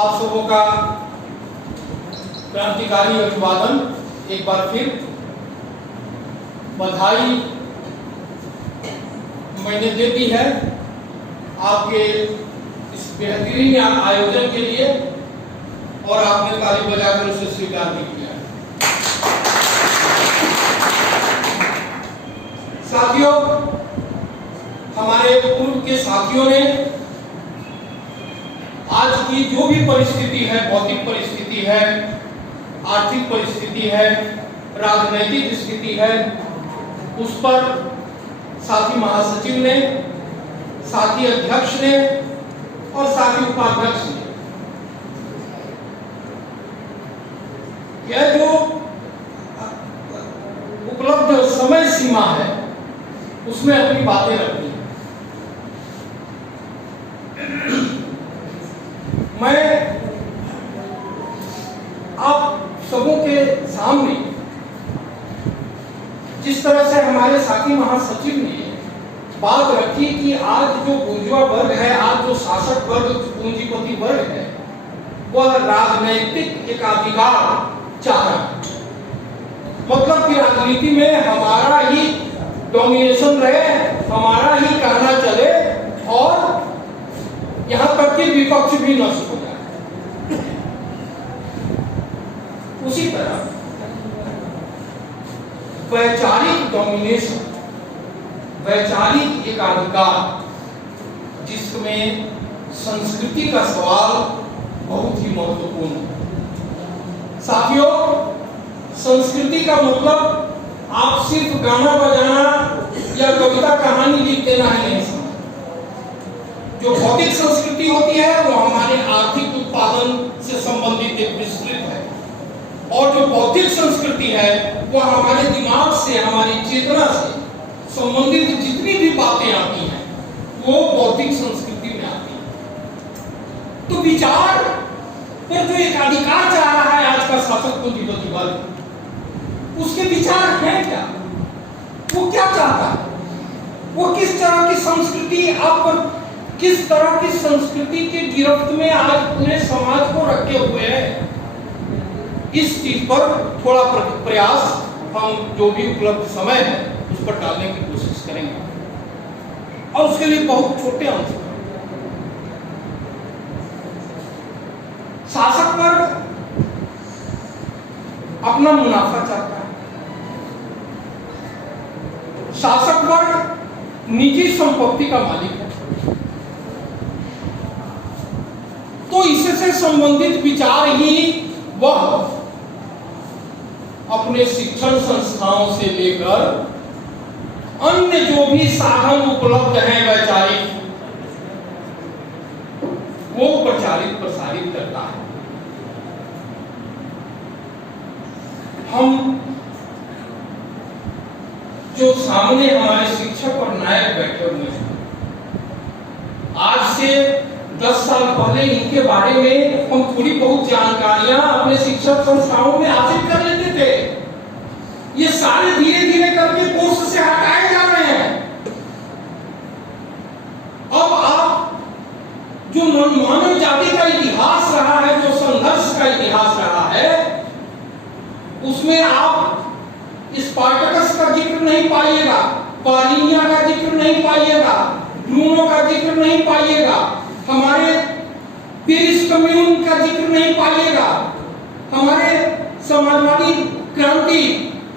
आप सबों का क्रांतिकारी अभिवादन। एक बार फिर बधाई मैंने दे दी है आपके इस बेहतरीन आयोजन के लिए और आपने ताली बजाकर उसे स्वीकार भी किया। साथियों, हमारे पूर्व के साथियों ने आज की जो भी परिस्थिति है, भौतिक परिस्थिति है, आर्थिक परिस्थिति है, राजनैतिक स्थिति है, उस पर साथी महासचिव ने, साथी अध्यक्ष ने और साथी उपाध्यक्ष ने यह जो उपलब्ध समय सीमा है उसमें अपनी बातें रखी। मैं आप सबों के सामने जिस तरह से हमारे साथी महासचिव ने बात रखी कि आज जो बुर्जुआ वर्ग है, आज जो शासक वर्ग, पूंजीपति वर्ग है, वह राजनैतिक एकाधिकार चाह रहा है। मतलब कि राजनीति में हमारा ही डोमिनेशन रहे, हमारा ही कहना चले और यहां तक कि विपक्ष भी नष्ट हो जाए। उसी तरह वैचारिक डोमिनेशन, वैचारिक एकाधिकार, जिसमें संस्कृति का सवाल बहुत ही महत्वपूर्ण है। साथियों, संस्कृति का मतलब आप सिर्फ गाना बजाना या कविता कहानी लिख देना है नहीं समझ। जो भौतिक संस्कृति होती है वो हमारे आर्थिक उत्पादन से संबंधित एक विस्तृत है, और जो बौद्धिक संस्कृति है वो हमारे दिमाग से, हमारी चेतना से संबंधित जितनी भी बातें आती हैं वो बौद्धिक संस्कृति में आती है। तो विचार पर जो एक अधिकार चाह रहा है आज का शासक पूंजीपति वर्ग, उसके विचार हैं क्या? वो क्या चाहता है? वो किस तरह की संस्कृति, आप किस तरह की संस्कृति के गिरफ्त में आज पूरे समाज को रखे हुए हैं? इस चीज पर थोड़ा प्रयास हम जो भी उपलब्ध समय है उस पर डालने की कोशिश करेंगे, और उसके लिए बहुत छोटे अंश। शासक वर्ग अपना मुनाफा चाहता है। शासक वर्ग निजी संपत्ति का मालिक है। तो इससे संबंधित विचार ही वह अपने शिक्षण संस्थाओं से लेकर अन्य जो भी साधन उपलब्ध हैं वैचारिक, वो प्रचारित प्रसारित करता है। हम जो सामने हमारे शिक्षक और नायक बैठे हुए हैं, आज से 10 साल पहले इनके बारे में हम थोड़ी बहुत जानकारियां अपने शिक्षक संस्थाओं में हासिल कर लेते थे। ये सारे धीरे धीरे करके पोस्ट से हटाए जा रहे हैं। अब आप जो मानव जाति का इतिहास रहा है, जो संघर्ष का इतिहास रहा है, उसमें आप स्पार्टकस का जिक्र नहीं पाइएगा, पालिनिया का जिक्र नहीं पाइएगा, ब्रूनो का जिक्र नहीं पाइएगा, हमारे पेरिस कम्यून का जिक्र नहीं पाइएगा, हमारे समाजवादी क्रांति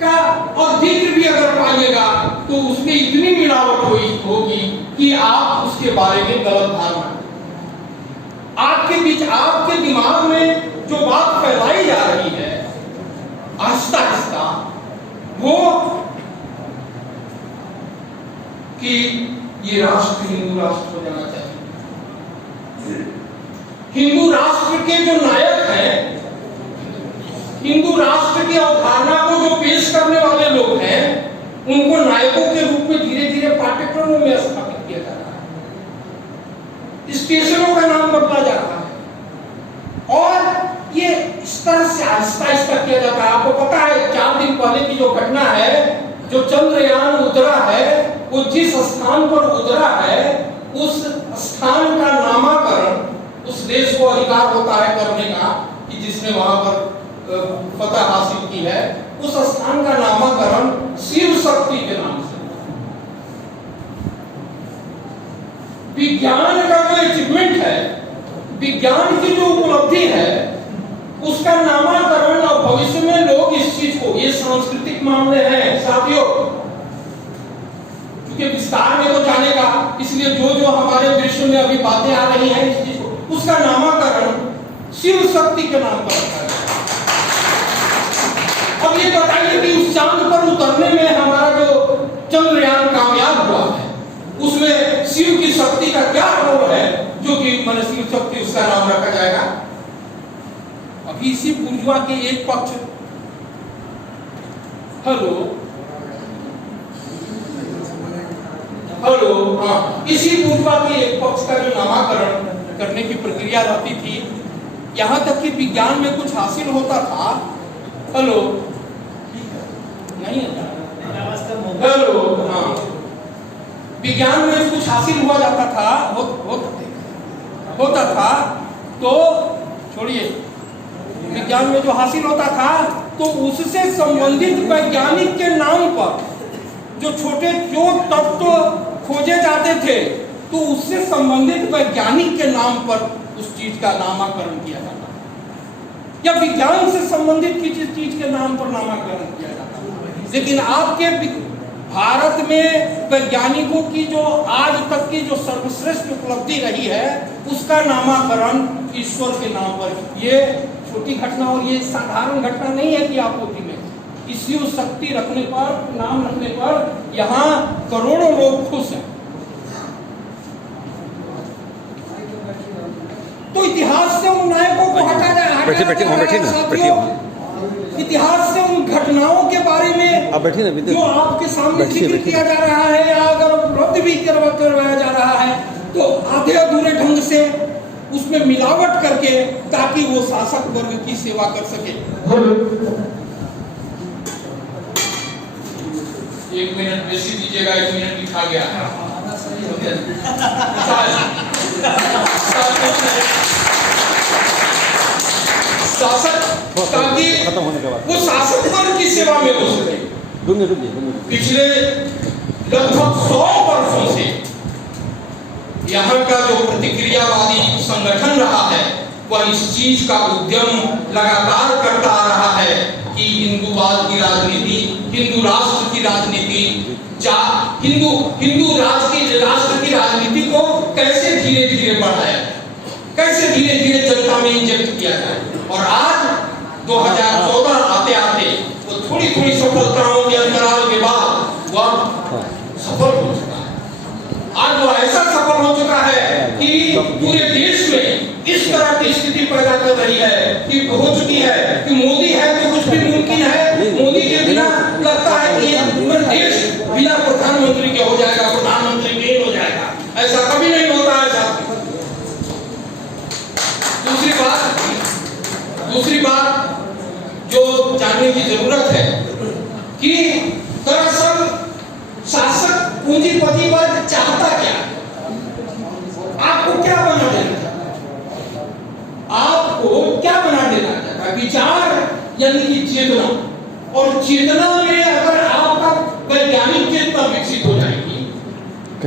का और जिक्र भी अगर पाइएगा तो उसमें इतनी मिलावट होगी कि आप उसके बारे में गलत धारणा, आपके बीच, आपके दिमाग में जो बात फैलाई जा रही है आहिस्ता आहिस्ता, वो कि ये राष्ट्र हिंदू राष्ट्र हो जाना चाहिए। हिंदू राष्ट्र के जो नायक हैं, हिंदू राष्ट्र की अवधारणा को जो पेश करने वाले लोग हैं, उनको नायकों के रूप में धीरे धीरे पाठ्यक्रमों में स्थापित किया जा रहा है। स्टेशनों का नाम बदला जा रहा है, और ये इस तरह से आहिस्ता आहिस्ता किया जाता है। आपको पता है 4 दिन पहले की जो घटना है, जो चंद्रयान उतरा है, वो जिस स्थान पर उतरा है उस स्थान का नामाकरण उस देश को अधिकार होता है करने का कि जिसने वहां पर फतह हासिल की है, उस स्थान का नामकरण शिव शक्ति के नाम से। विज्ञान का जो अचीवमेंट है, विज्ञान की जो उपलब्धि है, उसका नामकरण और भविष्य में लोग इस चीज को, ये सांस्कृतिक मामले हैं साथियों, क्योंकि विस्तार में तो जानेगा, इसलिए जो जो हमारे दृश्य में अभी बातें आ रही हैं इस चीज को, उसका नामकरण शिव शक्ति के नाम पर रखा है। अब ये बताइए कि उस चांद पर उतरने में हमारा जो चंद्रयान कामयाब हुआ है, उसमें शिव की शक्ति का क्या रोल है, जो कि मन शिव शक्ति उसका नाम रखा जाएगा। अभी इसी बुर्जुआ के एक पक्ष, हेलो, हाँ, इसी बुर्जुआ के एक पक्ष का जो नामकरण करने की प्रक्रिया रहती थी, यहाँ तक कि विज्ञान में कुछ हासिल होता था, हेलो, नहीं हेलो, हाँ, विज्ञान में कुछ हासिल हुआ जाता था, होता था, तो छोड़िए, विज्ञान में जो हासिल होता था, तो उससे संबंधित वैज्ञानिक के नाम पर जो छोटे जो तत्व खोजे जाते थे, तो उससे संबंधित वैज्ञानिक के नाम पर उस चीज का नामकरण किया जाता है, या विज्ञान से संबंधित किसी चीज के नाम पर नामकरण किया जाता है। लेकिन आपके भारत में वैज्ञानिकों की जो आज तक की जो सर्वश्रेष्ठ उपलब्धि रही है, उसका नामकरण ईश्वर के नाम पर। ये छोटी घटना और ये साधारण घटना नहीं है कि आपको में शिव शक्ति रखने पर, नाम रखने पर यहाँ करोड़ों लोग खुश हैं। तो इतिहास से उन नायकों को हटा जाए, इतिहास से उन घटनाओं के बारे में जो आपके सामने जिक्र किया जा रहा है, या अगर उपलब्ध भी करवाया जा रहा है, तो आधे अधूरे ढंग से उसमें मिलावट करके, ताकि वो शासक वर्ग की सेवा कर सके। 1 मिनट बेसी दीजिएगा, 1 मिनट लिखा गया है। शासक, ताकि वो शासक वर्ग की सेवा में हो सके। पिछले लगभग 100 वर्षों से यहाँ का जो प्रतिक्रियावादी संगठन रहा है, वह इस चीज का उद्यम लगातार करता आ रहा है कि हिंदूवाद की राजनीति, हिंदू राष्ट्र की राजनीति, हिंदू राष्ट्र की राजनीति को कैसे धीरे धीरे बढ़ाया, कैसे धीरे धीरे जनता में इंजेक्ट किया जाए। और आज 2014 आते आते वो थोड़ी थोड़ी सफलताओं के अंतराल के बाद वह सफल हो चुका है। आज वो ऐसा सफल हो चुका है कि पूरे देश में इस तरह की स्थिति पैदा कर रही है कि हो चुकी है कि मोदी है तो कुछ भी मुमकिन है। मोदी के बिना लगता है कि देश बिना प्रधानमंत्री के हो जाएगा, प्रधानमंत्री फेल हो जाएगा। ऐसा कभी नहीं होता है साहब। दूसरी बात जो जानने की जरूरत है कि दरअसल शासक पूंजीपति वर्ग चाहता क्या है, आपको क्या बना देना चाहता है, आपको क्या बना देना चाहता है। विचार यानी कि चेतना, और चेतना में अगर आपका वैज्ञानिक चेतना विकसित हो जाएगी,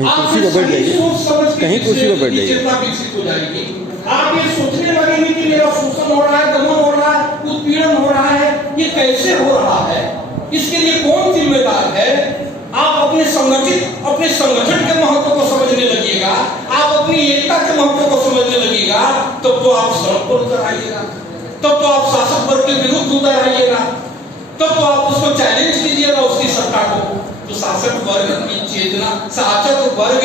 आप कहीं कुर्सी पर बैठ जाएगी, चेतना विकसित हो जाएगी, आप ये सोचने लगेंगे कि मेरा शोषण हो रहा है, दमन हो रहा है, उत्पीड़न हो रहा है, ये कैसे हो रहा है, इसके लिए कौन जिम्मेदार है। आप अपने संगठन के महत्व को समझने लगिएगा, आप अपनी एकता के महत्व को समझने लगिएगा, तब तो आप सड़क पर उतर आइएगा, तब तो आप शासक वर्ग के विरुद्ध उतर आइएगा, तब तो आप उसको चैलेंज कीजिएगा उसकी सत्ता को। तो शासक वर्ग की चेतना, शासक वर्ग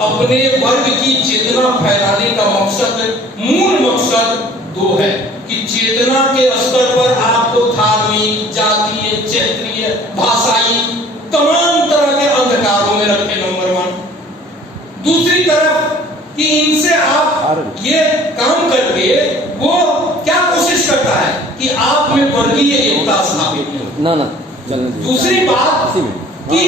अपने वर्ग की चेतना फैलाने का मूल मकसद 2 है कि चेतना के स्तर पर आपको धार्मिक, जातीय, क्षेत्रीय, भाषाई तमाम तरह के अंधकारों में रखे, नंबर 1। दूसरी तरफ कि इनसे आप ये काम करके वो क्या कोशिश करता है कि आप में वर्गीय एकता स्थापित हो। दूसरी बात कि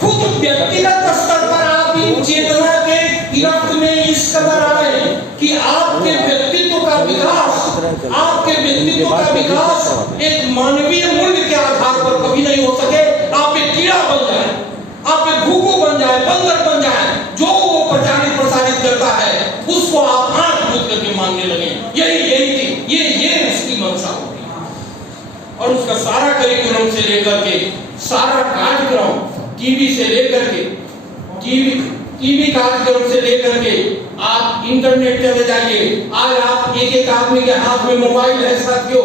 खुद व्यक्तिगत स्तर पर आप इन चेतना के गिरफ्त में इस कदर आए कि आपके व्यक्तित्व का विकास, आपके व्यक्तित्व का विकास एक मानवीय मूल्य के आधार पर कभी नहीं हो सके। आप एक कीड़ा बन जाए, आप एक घुघू बन जाए, बंदर बन जाए, जो वो प्रचारित प्रसारित करता है उसको आप आंख मूंद करके मानने लगे। यही थी, ये उसकी मंशा होती है। और उसका सारा करिकुलम से लेकर के सारा कार्यक्रम, टीवी से लेकर के टीवी कार्यक्रम से लेकर के आप इंटरनेट चले जाइए। आज आप एक आदमी के हाथ में मोबाइल है साथियों,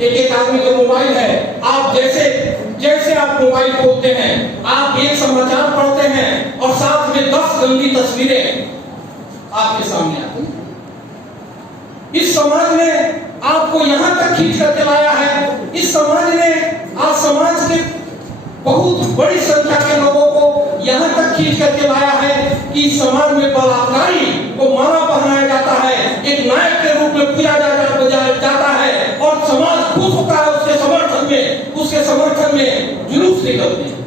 एक आदमी का मोबाइल है। आप जैसे आप मोबाइल खोलते हैं, आप एक समाचार पढ़ते हैं और साथ में 10 गंदी तस्वीरें आपके सामने आती हैं। इस समाज ने आपको यहां तक खींच करके लाया है। इस समाज ने आज समाज के बहुत बड़ी संख्या के लोगों को यहां तक खींच करके लाया है कि समाज में बलात्कारी को माला पहनाया जाता है, एक नायक के रूप में पूजा जाता है और समाज खुश होता है उसके समर्थन में जुलूस निकलते हैं।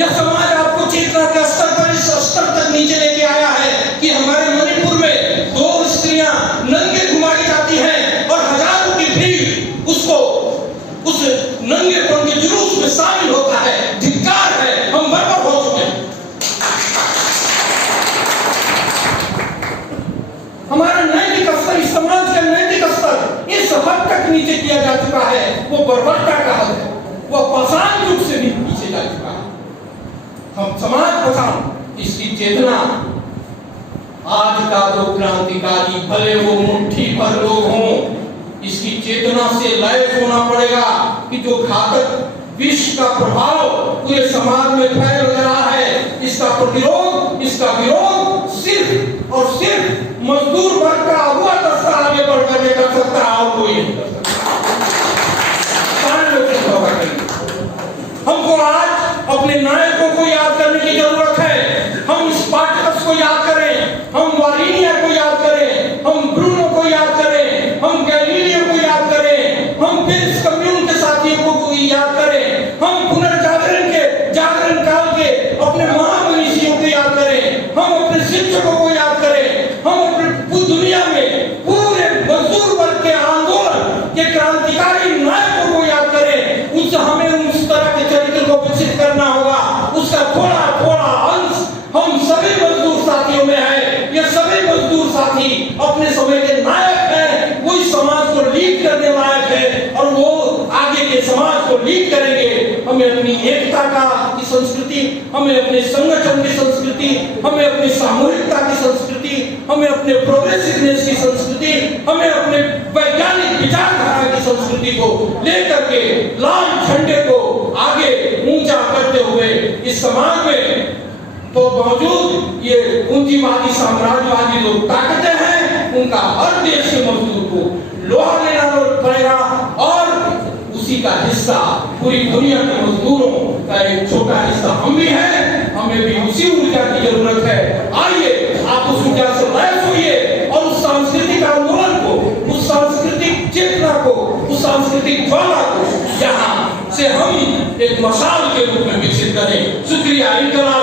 यह समाज आपको चेतना के स्तर पर इस स्तर तक नीचे लेके आया है कि हमारे मणिपुर में 2 स्त्रियां नंगे घुमाई जाती हैं और हजारों की भीड़ उसको उस नंगेपन के जुलूस में शामिल होता है। धिक्कार है, हम बर्बाद हो चुके हैं। हमारा नैतिक स्तर, इस समाज का नैतिक स्तर इस हद तक नीचे किया जा चुका है, वो बर्बरता का हद है, वो पाषाण युग से भी पीछे जा चुका है। हम समाज पाषाण, इसकी चेतना आज का जो क्रांतिकारी, भले वो मुट्ठी भर लोग हों, इसकी चेतना से लैस होना पड़ेगा कि जो घातक विष का प्रभाव पूरे समाज में फैल रहा है, इसका प्रतिरोध, इसका विरोध सिर्फ और सिर्फ मजदूर वर्ग का अगुआ दस्ता आगे बढ़ कर कर सकता है, और कोई नहीं कर सकता। हमको आज अपने नायकों को याद करने की जरूरत है। हम स्पार्टकस को याद करें, हम वारिनिया को याद करें, हम ब्रूनो को याद करें, हम गैलीलियो को याद करें, हम फिलिप्स कम्यून के साथियों को याद करें, हम जागरण काल के अपने महामनीषियों को याद करें, हम अपने शिक्षकों को याद करें, हम अपने दुनिया में पूरे मजदूर वर्ग के आंदोलन के क्रांतिकारी नायकों को याद करें। उस हमें उस तरह के चरित्र को विकसित करना होगा। उसका थोड़ा थोड़ा अंश हम सभी मजदूर साथियों में है। ये सभी मजदूर साथी अपने समय के नायक हैं, वो इस समाज को लीड करने लायक है और वो आगे के समाज को लीड करेंगे। हमें अपनी एकता की संस्कृति, हमें अपने संगठन की संस्कृति, हमें अपनी सामूहिकता की संस्कृति, हमें अपने प्रोग्रेसिवनेस की संस्कृति, हमें अपने वैज्ञानिक विचारधारा की संस्कृति को लेकर के लाल झंडे को आगे ऊंचा करते हुए इस समाज में तो मौजूद ये पूंजीवादी साम्राज्यवादी लोग ताकतें हैं, उनका हर देश के मजदूर को लोहा लेना पड़ेगा और उसी का हिस्सा पूरी दुनिया के मजदूरों का एक छोटा हिस्सा हम भी हैं। हमें भी उसी ऊर्जा की जरूरत है। आइए आप उस ऊर्जा से लैस होइए और उस सांस्कृतिक आंदोलन को, उस सांस्कृतिक चेतना को, उस सांस्कृतिक ज्वाला को यहाँ से हम एक मशाल के रूप में विकसित करें। शुक्रिया। इनकलाब